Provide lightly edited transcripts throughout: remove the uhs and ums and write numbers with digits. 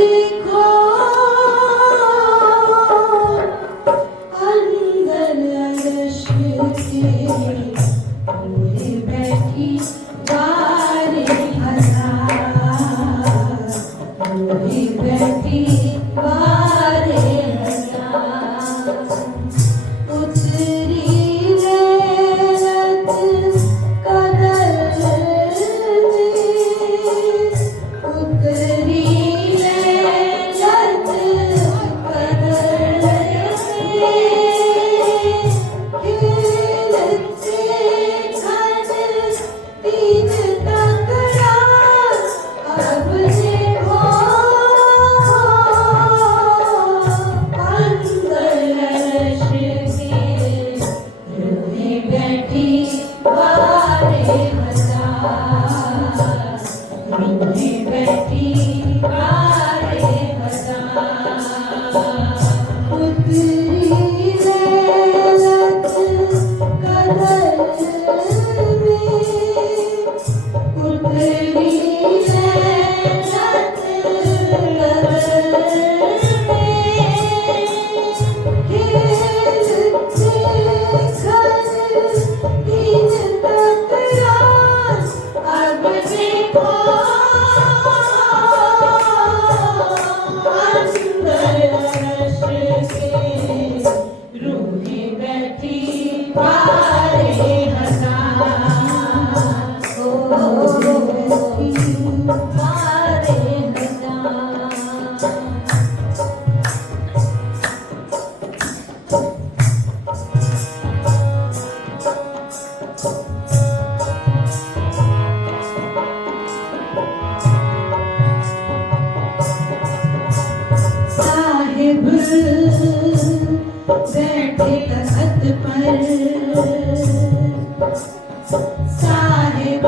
देखो अंदर अर्श के कोई बैठी वारे हजार, कोई बैठी वारे हजार। उतरी लैलत कदर में, उतरी लैलत कदर में, खेलते खन तीन तकरार। अब देखो अंदर अर्श के रोए बैठी वारे हजार, रोए बैठी वारे हजार। उतरी लैलत कदर में, उतरी लैलत कदर में, खेलते खन तीन तकरार। अब देखो अंदर अर्श के रूहे बैठी वारे हजार, ओ बैठी वारे हजार। साहिब बैठे तख्त पर, साहिब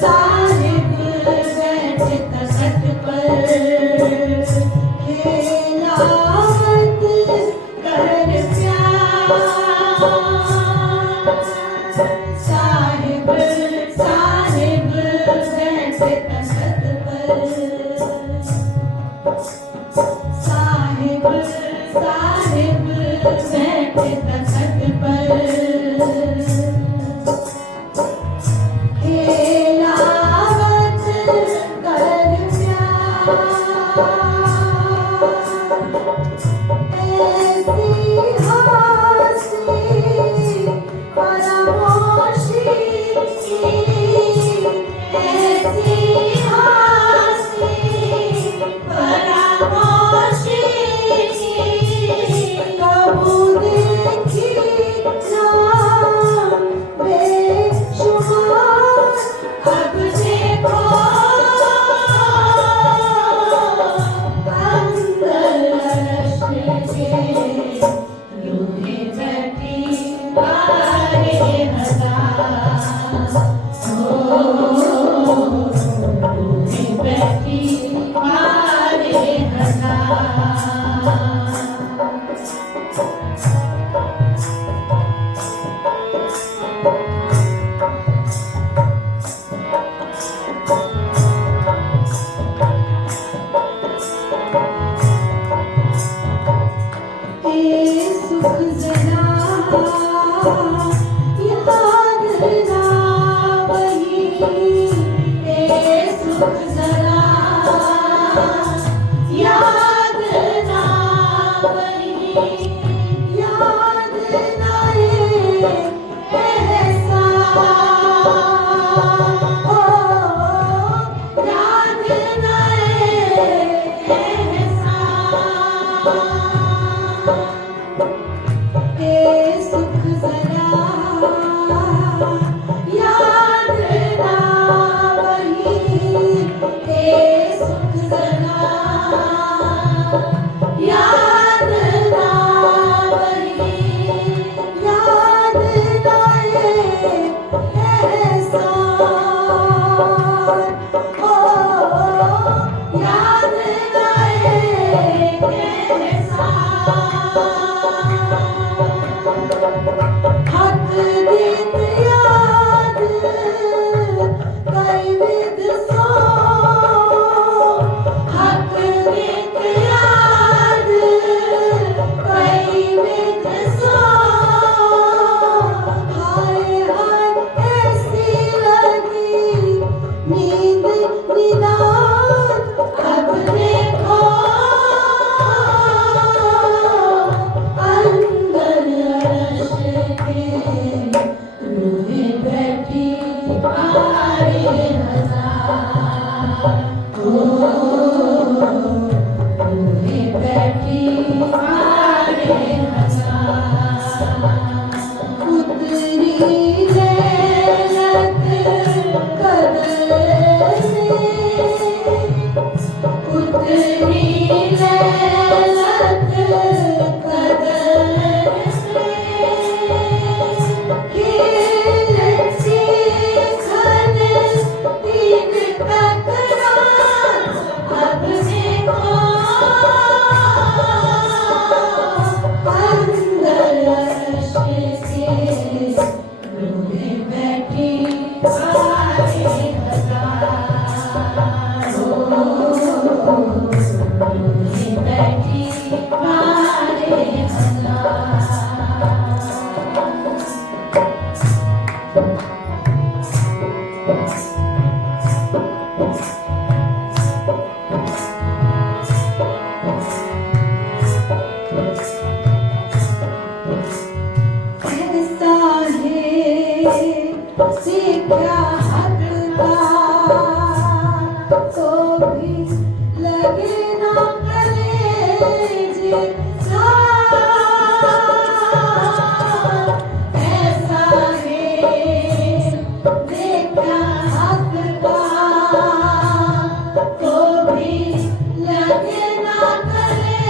साहिब बैठे तख्त पर, खेलावत कर प्यार। साहिब साहिब बैठे तख्त पर, साहिब साहिब बैठे तख्त पर, खेलावत कर प्यार। ऐसी हंसी फरामोशी की, ऐसी हंसी फरामोशी की, कबू देखी ना बेशुमार। अब देखो अंदर अर्श के रूहे बैठी वारे हजार, ओ रूहे बैठी वारे हजार। ये सुख जरा याद ना वही, ये सुख जरा याद ना वही, याद ना ये एहसान, ओ याद ना ये एहसान। ये सुख जरा याद ना वही, ये सुख जरा मारे भला क्या हक का तो भी लगे ना कलेजे ऐसा है देखा हक का तो भी लगे ना कलेजे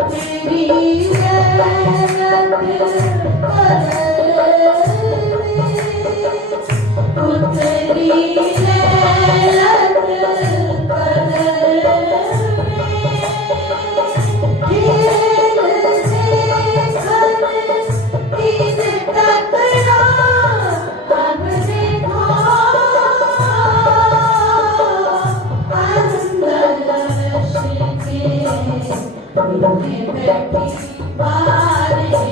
तेरी रैनत उतरी रैनत बैठी बारे